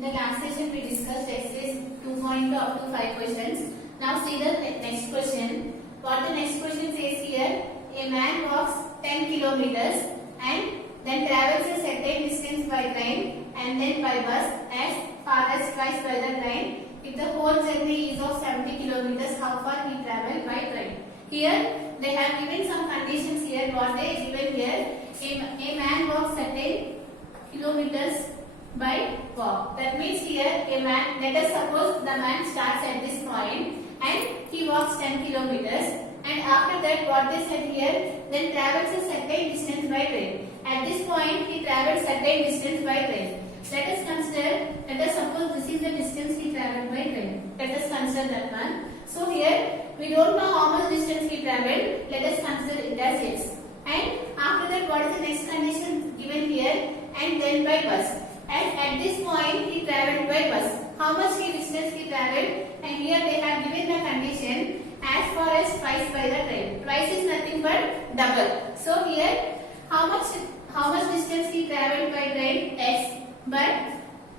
In the last session we discussed exercise 2.2 up to 5 questions. Now see the next question. What the next question says here, a man walks 10 kilometers and then travels a certain distance by train and then by bus as far as twice by the train. If the whole journey is of 70 kilometers, how far he travelled by train? Here they have given some conditions here. What they given here, a man walks certain kilometers by walk. That means here a man, let us suppose the man starts at this point and he walks 10 kilometers and after that what they said here, then travels a certain distance by train. At this point he travels certain distance by train. Let us consider, let us suppose this is the distance he travelled by train. Let us consider that one. So here we don't know how much distance he travelled. Let us consider it as x. And after that what is the next condition given here? And then by bus. And at this point he travelled by bus. How much distance he travelled? And here they have given the condition as far as twice by the train. Twice is nothing but double. So here how much distance he travelled by train? X. But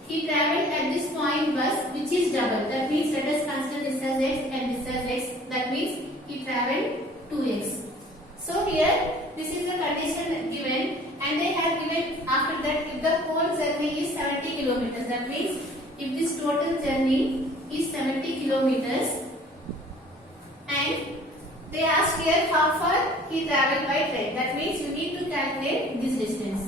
he travelled at this point bus, which is double. That means let us consider this as x and this as x. That means he travelled 2x. So here this is the condition given, and they have given after that if the whole journey is 70 kilometers. That means if this total journey is 70 kilometers, and they ask here how far he travelled by train. That means you need to calculate this distance.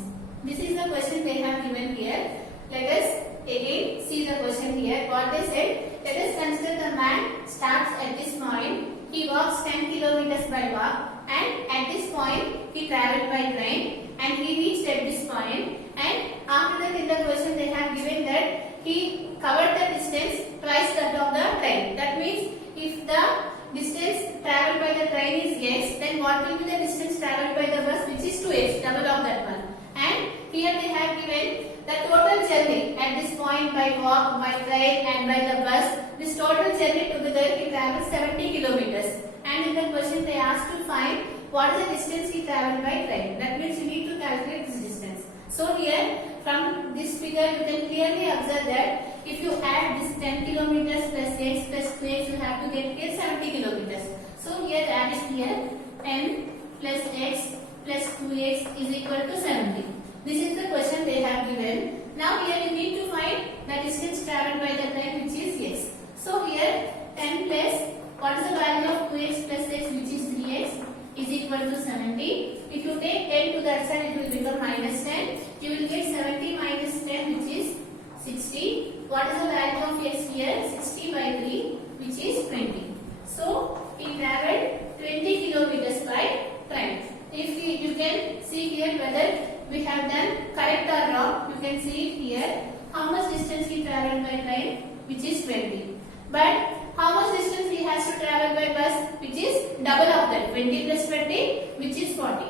This is the question they have given here. Let us again see the question here. What they said, let us consider the man starts at this point. He walks 10 kilometers by walk, and at this point he travelled by train and he reached at this point, and after that in the question they have given that he covered the distance twice that of the train. That means if the distance travelled by the train is x, then what will be the distance travelled by the bus, which is 2x, double of that one. And here they have given the total journey at this point by walk, by train and by the bus. This total journey together he travels 70 kilometers. And in the question they asked to find what is the distance he travelled by train. That means you need to calculate this distance. So here from this figure you can clearly observe that if you add this 10 kilometers plus x plus 2x, you have to get here 70 kilometers. So here addition here 10 plus x plus 2x is equal to 70. This is the question they have given. Now here you need to find the distance travelled by the train, which is x. So here 10 plus what is the value of 2x plus x, which is 3x, is equal to 70. If you take 10 to that side, it will become minus 10. You will get 70 minus 10, which is 60. What is the value of x here? 60 by 3, which is 20. So he travelled 20 kilometers by train. If you can see here whether we have done correct or wrong, you can see it here. How much distance he travelled by train, which is 20. But how much distance he has to travel by bus, which is double of that, 20 plus 20, which is 40.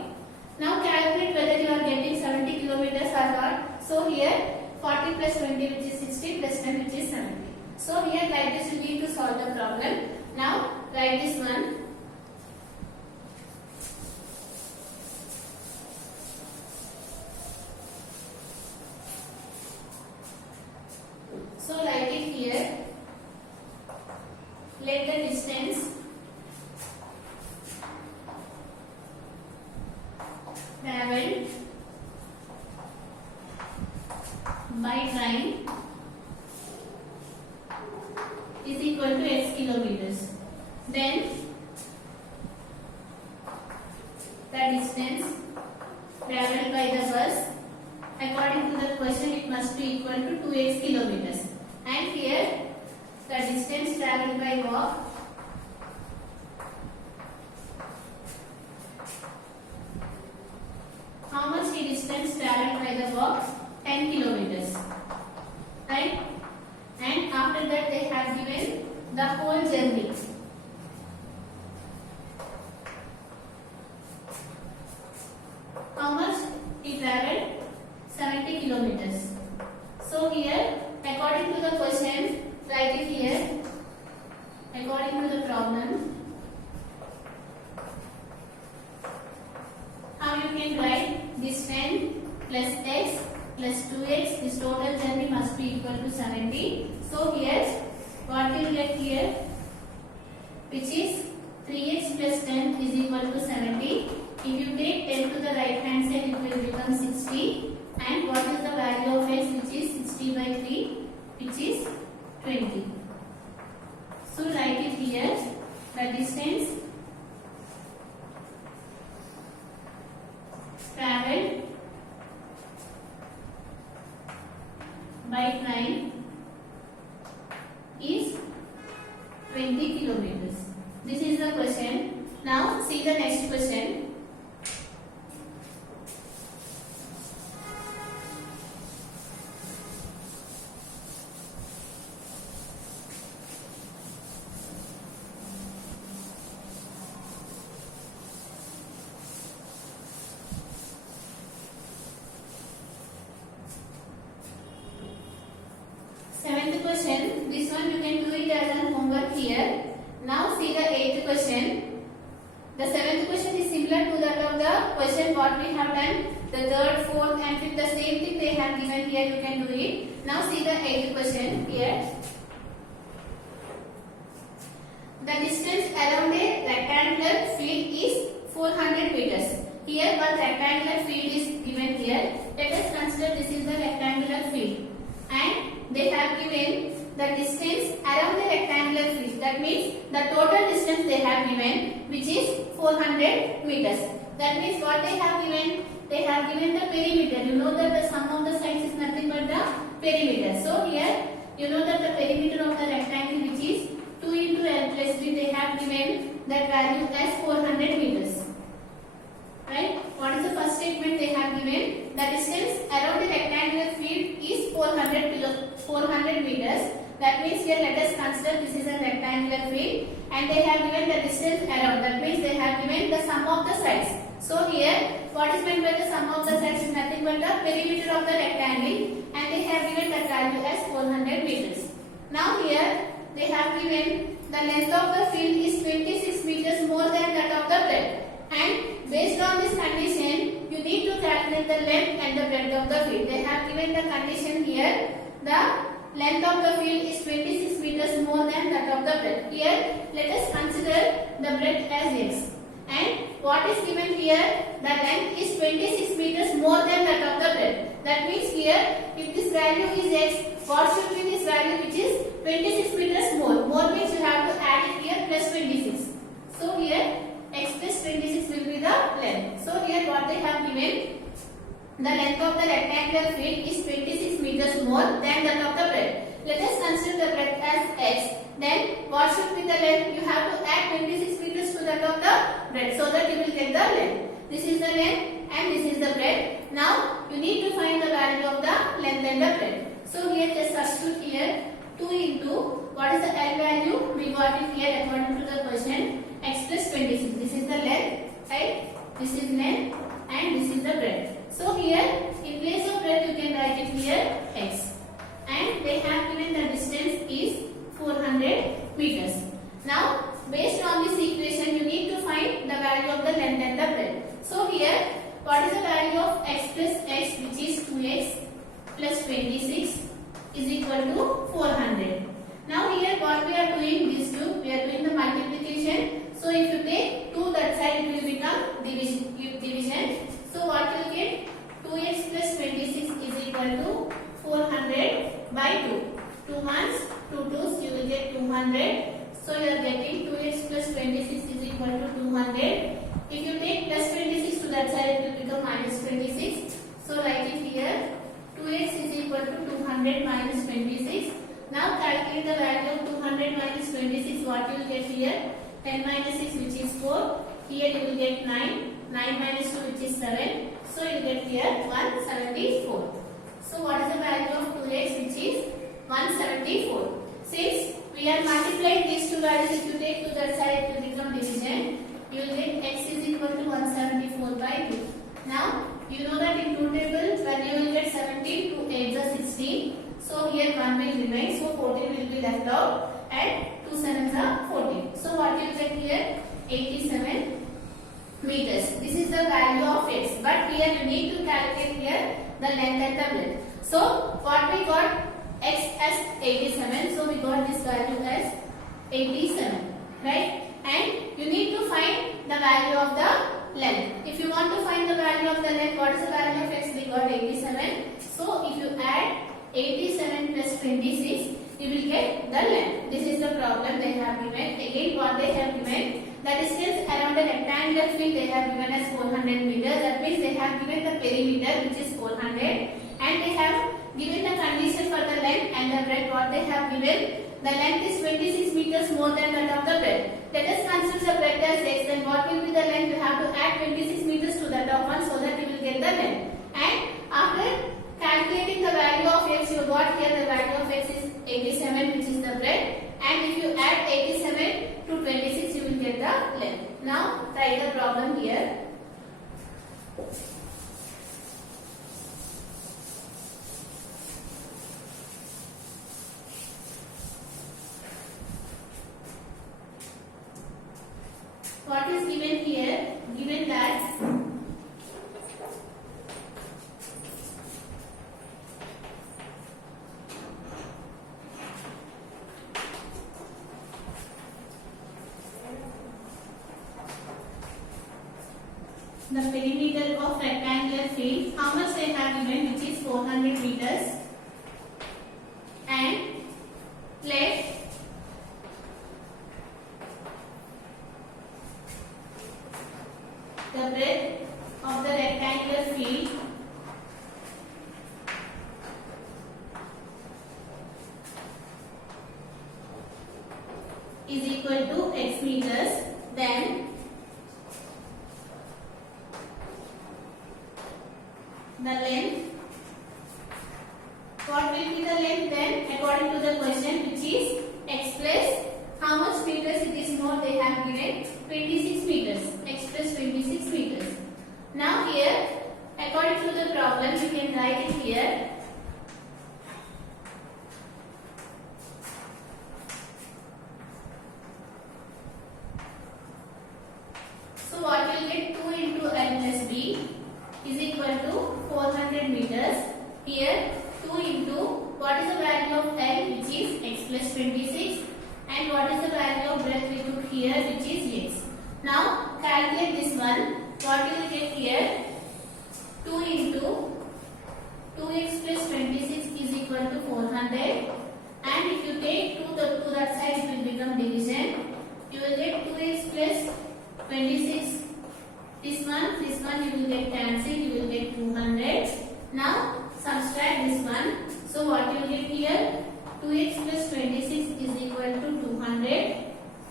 Now calculate whether you are getting 70 kilometers or not. So here 40 plus 20, which is 60, plus 10, which is 70. So here like this you need to solve the problem. Now write this one. So write it here. Let the distance travelled by train is equal to x kilometers. Then the distance travelled by the bus, according to the question, it must be equal to 2x kilometers. And here the distance travelled by walk how much the distance travelled by the walk? 10 kilometers, right? And after that they have given the whole journey. How much he travelled? 70 kilometers. So here according to the question, write it here. According to the problem, how you can write this 10 plus x plus 2x x, this total journey must be equal to 70. So here, what we will get here, which is 3x plus 10 is equal to 70. If you take 10 to the right hand side, it will become 60. And what is the value of x, which is 60 by 3, which is 20. So write it here, the distance travelled by train is 20 kilometers. This is the question. Now see the next question. Seventh question, this one you can do it as an homework here. Now see the eighth question. The seventh question is similar to that of the question what we have done. The third, fourth and fifth, the same thing they have given here, you can do it. Now see the eighth question here. The distance around a rectangular field is 400 meters. Here one rectangular field is given here. Let us consider this is the rectangular field. And they have given the distance around the rectangular field. That means the total distance they have given, which is 400 meters. That means what they have given? They have given the perimeter. You know that the sum of the sides is nothing but the perimeter. So here you know that the perimeter of the rectangle, which is 2 into L plus B, they have given that value as 400 meters. Right? What is the first statement they have given? The distance around the rectangular field is 400 meters. That means here let us consider this is a rectangular field and they have given the distance around. That means they have given the sum of the sides. So here what is meant by the sum of the sides is nothing but the perimeter of the rectangle and they have given that value as 400 meters. Now here they have given the length of the field is 26 meters more than that of the breadth. And based on this condition, you need to calculate the length and the breadth of the field. They have given the condition here. The length of the field is 26 meters more than that of the breadth. Here, let us consider the breadth as x. And what is given here? The length is 26 meters more than that of the breadth. That means here, if this value is x, what should be this value, which is 26 meters more. More means you have to add it here plus 26. So here, x plus 26 will be the length. So here what they have given, the length of the rectangular field is 26 meters more than that of the breadth. Let us consider the breadth as x. Then what should be the length? You have to add 26 meters to that of the breadth so that you will get the length. This is the length and this is the breadth. Now you need to find the value of the length and the breadth. So here just substitute here 2 into what is the L value? We got it here according to the question. X plus 26. This is the length, right? This is length and this is the breadth. So here, in place of breadth, you can write it here x. And they have given the distance is 400 meters. Now, based on this equation, you need to find the value of the length and the breadth. So here, what is the value of x plus x, which is 2x plus 26 is equal to 400. Now here, what we are doing, these two, we are doing the multiplication. So if you take 2 that side, it will become division. So what you will get? 2x plus 26 is equal to 400 by 2. 2 ones, 2 2s, you will get 200. So you are getting 2x plus 26 is equal to 200. If you take plus 26 to that side, it will become minus 26. So write it here. 2x is equal to 200 minus 26. Now calculate the value of 200 minus 26. What you will get here? 10 minus 6, which is 4. Here you will get 9. 9 minus 2, which is 7. So you get here 174. So what is the value of 2x, which is 174. Since we are multiplying these two values, if you take to that side, it will become division. You will get x is equal to 174 by 2. Now you know that in 2 tables, when you will get 17, 2 8 is 16. So here 1 will remain. So 14 will be left out. And 2 7s are 14. So what you get here? 87 meters. This is the value of x. But here you need to calculate here the length and the breadth. So as 87. So we got this value as 87, right? And you need to find the value of the length. If you want to find the value of the length, what is the value of x? We got 87. So if you add 87 plus 26, you will get the length. This is the problem they have given. Again, what they have given, the distance around the rectangular field they have given as 400 meters. That means they have given the perimeter, which is 400, and they have given the condition for the length and the breadth. What they have given, the length is 26 meters more than that of the breadth. Let us consider the breadth as x. Then what will be the length? You have to add 26 meters to that of 1 so that you will get the length. And after calculating the value of x, you got here the value of x is 87, which is the breadth. And if you add 87 to 26, you will get the length. Now try the problem here. What is given here? Given that the perimeter of rectangular field, how much they have given, which is 400 meters, and let the breadth of the rectangular field is equal to x meters, then the length, what will be the length then according to the question, which is x plus how much meters it is more, they have given 26 meters, x plus 26 meters. Now here according to the problem you can write it here. So what will get 2 into L plus B is equal to 400 meters. Here 2 into what is the value of L, which is x plus 26, and what is the value of breadth we took here, which is x. Now calculate this one. What you will get here, 2 into 2x plus 26 is equal to 400, and if you take 2 to that side it will become division. You will get 2x plus 26. This one you will get cancelled, you will get 200. Now subtract this one. So what you will get here, 2x plus 26 is equal to 200,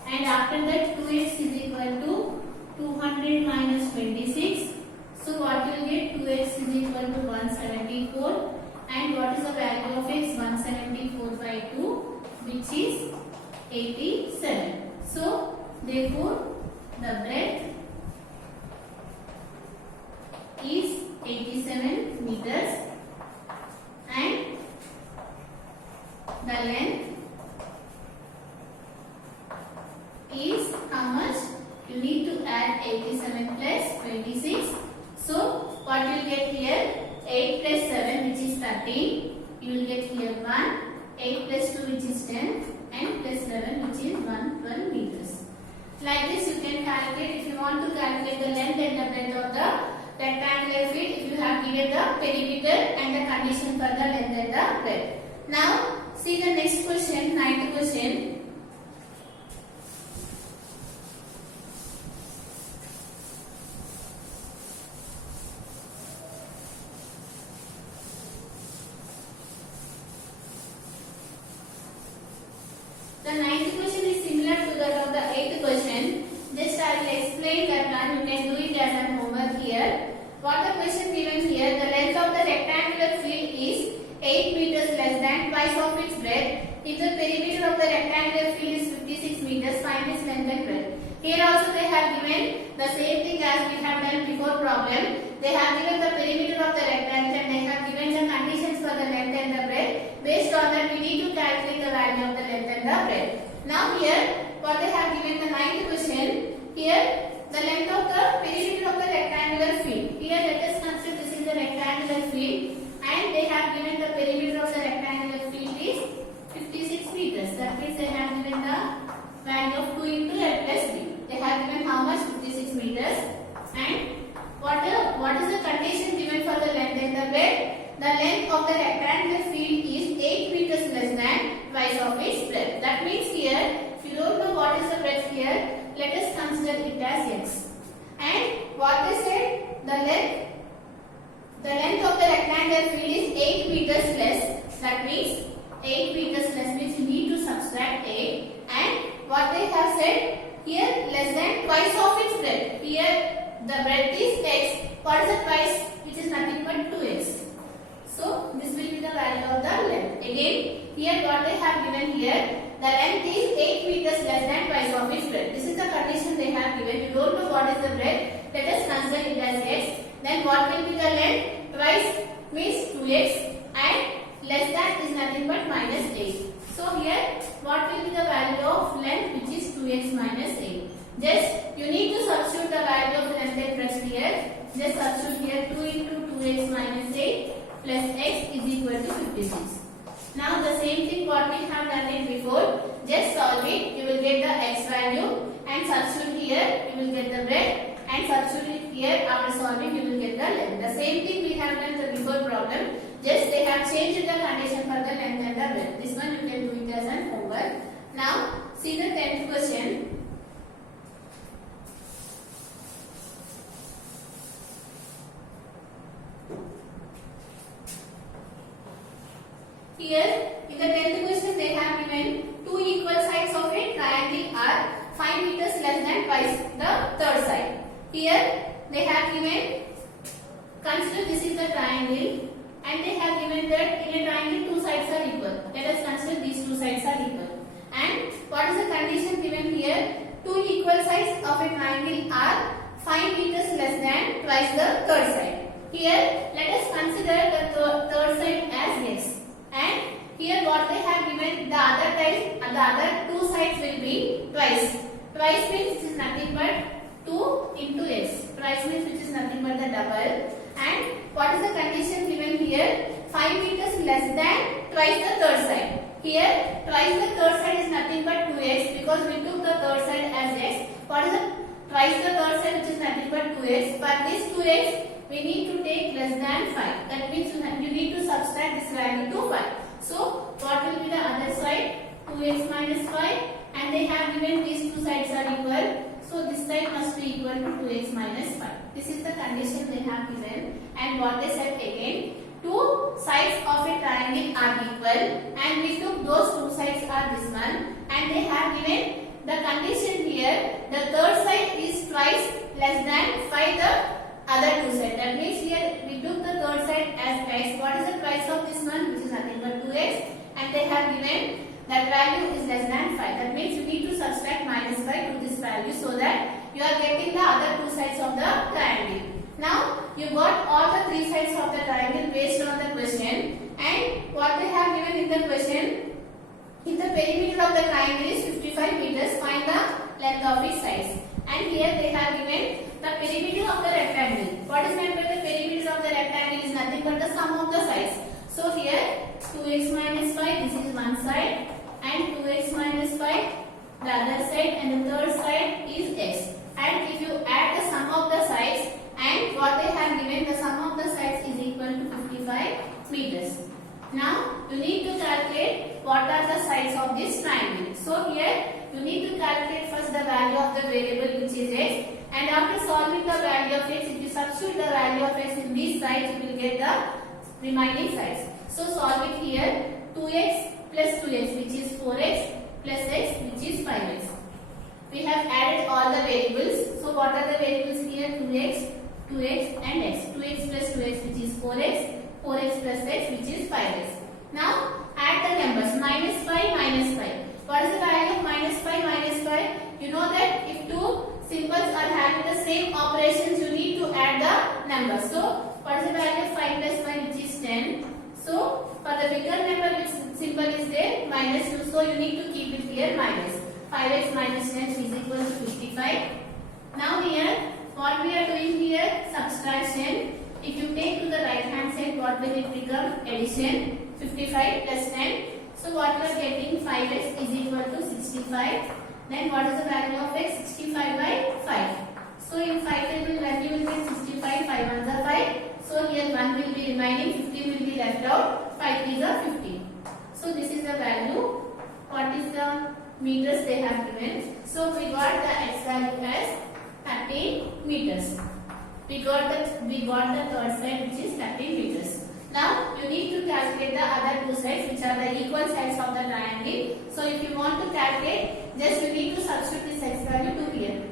and after that 2x is equal to 200 minus 26. So what you will get, 2x is equal to 174, and what is the value of x? 174 by 2, which is 87. So therefore the breadth is 87 meters and the length is how much? You need to add 87 plus 26. So what you will get here, 8 plus 7, which is 13. You will get here 1, 8 plus 2, which is 10, and plus 11, which is 112 meters. Like this you can calculate. If you want to calculate the length and the breadth of the rectangular field, if you have given the perimeter and the condition for the length and the breadth. Now see the next question, 9th question. The 9th question is similar to that of the 8th question. Just I will explain that one. You can do it as an homework here. What the question given here, the length of the rectangular field is 8 meters less than twice of its breadth. If the perimeter of the rectangular field is 56 meters, find its length and breadth. Here also they have given the same thing as we have done before problem. They have given the perimeter of the rectangle and they have given the conditions for the length and the breadth. Based on that, we need to calculate the value of the length and the breadth. Now here, what they have given the 9th question, here the length of the perimeter of the rectangular field. Here let us consider this is the rectangular field and they have given the perimeter of the rectangular field is of the rectangular field is 8 meters less than twice of its breadth. That means here, if you don't know what is the breadth here, let us consider it as x. And what they said, the length of the rectangular field is 8 meters less. That means 8 meters less means you need to subtract 8. And what they have said here, less than twice of its breadth. Here the breadth is x. What is the twice? Which is nothing but 2x. So this will be the value of the length. Again, here what they have given here, the length is 8 meters less than twice of its breadth. This is the condition they have given. You don't know what is the breadth. Let us consider it as x. Then what will be the length? Twice means 2x and less than is nothing but minus 8. So here what will be the value of length, which is 2x minus 8. Just you need to substitute the value of length and breadth here. Just substitute here 2 into 2x minus 8 plus x is equal to 56. Now the same thing what we have done it before. Just solve it. You will get the x value and substitute here. You will get the breadth. And substitute it here. After solving, you will get the length. The same thing we have done the before problem. Just they have changed the condition for the length and the breadth. This one you can do it as an homework. Now see the 10th question. Here in the 10th question they have given two equal sides of a triangle are 5 meters less than twice the third side. Here they have given, consider this is the triangle and they have given that in a triangle two sides are equal. Let us consider these two sides are equal. And what is the condition given here? Two equal sides of a triangle are 5 meters less than twice the third side. Here let us consider the third side as x. And here what they have given, the other two sides will be twice. Twice means it is nothing but 2 into x. Twice means which is nothing but the double. And what is the condition given here? 5 meters less than twice the third side. Here twice the third side is nothing but 2x because we took the third side as x. What is the twice the third side, which is nothing but 2x. For this 2x we need to take less than 5. That means you need to subtract this value to 5. So what will be the other side? 2x minus 5. And they have given these two sides are equal. So this side must be equal to 2x minus 5. This is the condition they have given. And what they said again, two sides of a triangle are equal. And we took those two sides are this one. And they have given the condition here, the third side is twice less than 5 the other two sides. That means here we took the third side as x. What is the twice of this one? Which is nothing but 2x. And they have given that value is less than 5. That means you need to subtract minus 5 to this value so that you are getting the other two sides of the triangle. Now you got all the three sides of the triangle based on the question. And what they have given in the question, if the perimeter of the triangle is 55 meters, find the length of its sides. And here they have given the perimeter of the rectangle. What is meant by the perimeter of the rectangle is nothing but the sum of the sides. So here 2x minus 5, this is one side, and 2x minus 5 the other side, and the third side is x. And if you add the sum of the sides and what they have given, the sum of the sides is equal to 55 meters. Now you need to calculate what are the sides of this triangle. So here you need to calculate first the value of the variable which is x, and after solving the value of x, if you substitute the value of x in these sides, you will get the remaining sides. So solve it here. 2x plus 2x which is 4x plus x which is 5x. We have added all the variables. So what are the variables here? 2x, 2x and x. 2x plus 2x which is 4x, 4x plus x which is 5x. Now add the numbers. Minus 5, minus 5. What is the value of minus 5, minus 5? You know that if two symbols are having the same operations, you need to add the numbers. So what is the value of 5 plus 5 which is 10? So for the bigger number which symbol is there, minus 2. So you need to keep it here minus. 5x minus 10 is equal to 55. Now here what we are doing here, subtraction. If you take to the right hand side, what will it become? Addition. 55 plus 10. So what you are getting, 5x is equal to 65. Then what is the value of x? 65 by 5. So in 5 table value you will get 65, 5 ones are 5. So So here 1 will be remaining, 15 will be left out, 5 is a 15. So this is the value. What is the meters they have given? So we got the x value as 13 meters. We got the third side, which is 13 meters. Now you need to calculate the other two sides, which are the equal sides of the triangle. So if you want to calculate, just you need to substitute this x value to here.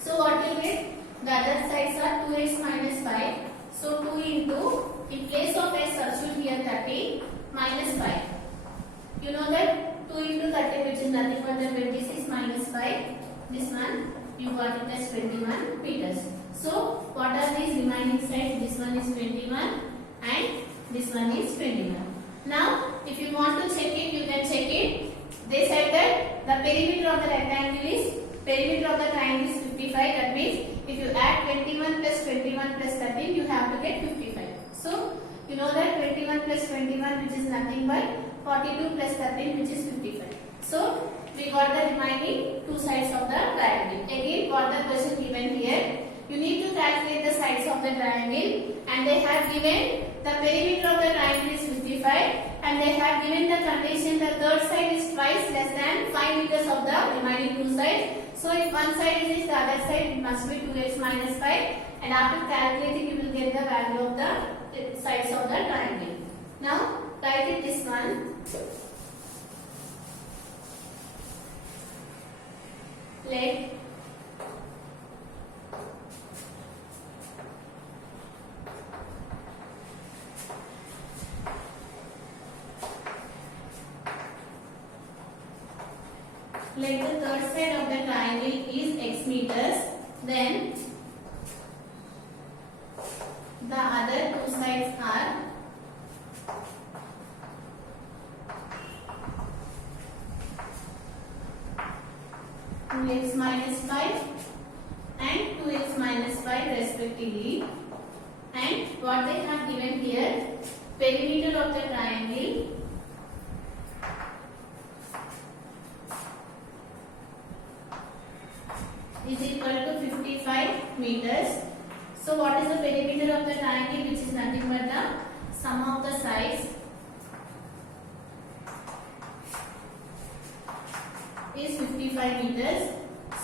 So what you get? The other sides are 2x minus 5. So 2 into, in place of x, substitute here 30 minus 5. You know that 2 into 30, which is nothing but the 26 minus 5. This one you got it as 21 meters. So what are these remaining sides? This one is 21 and this one is 21. Now if you want to check it, you can check it. They said that the perimeter of the rectangle is, perimeter of the triangle is 55. That means if you add 21 plus 21 plus 13, you have to get 55. So you know that 21 plus 21, which is nothing but 42 plus 13, which is 55. So we got the remaining two sides of the triangle. Again, what the question given here? You need to calculate the sides of the triangle, and they have given the perimeter of the triangle is 55, and they have given the condition the third side is twice less than 5 meters of the remaining two sides. So if one side is this, the other side it must be 2x minus 5, and after calculating you will get the value of the sides of the triangle. Now write it this one. Let the third side of the triangle is x meters, then the other two sides are x minus 5 and 2x minus 5 respectively. And what they have given here, perimeter of the triangle is equal to 55 meters. So what is the perimeter of the triangle, which is nothing but the sum of the sides is 55 meters.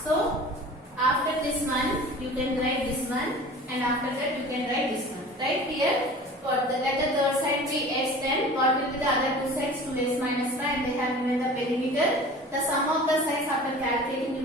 So after this one you can write this one, and after that you can write this one. Right here, let the third side be x, then what will be the other two sides? 2x minus 5, and they have given the perimeter. The sum of the sides after calculating you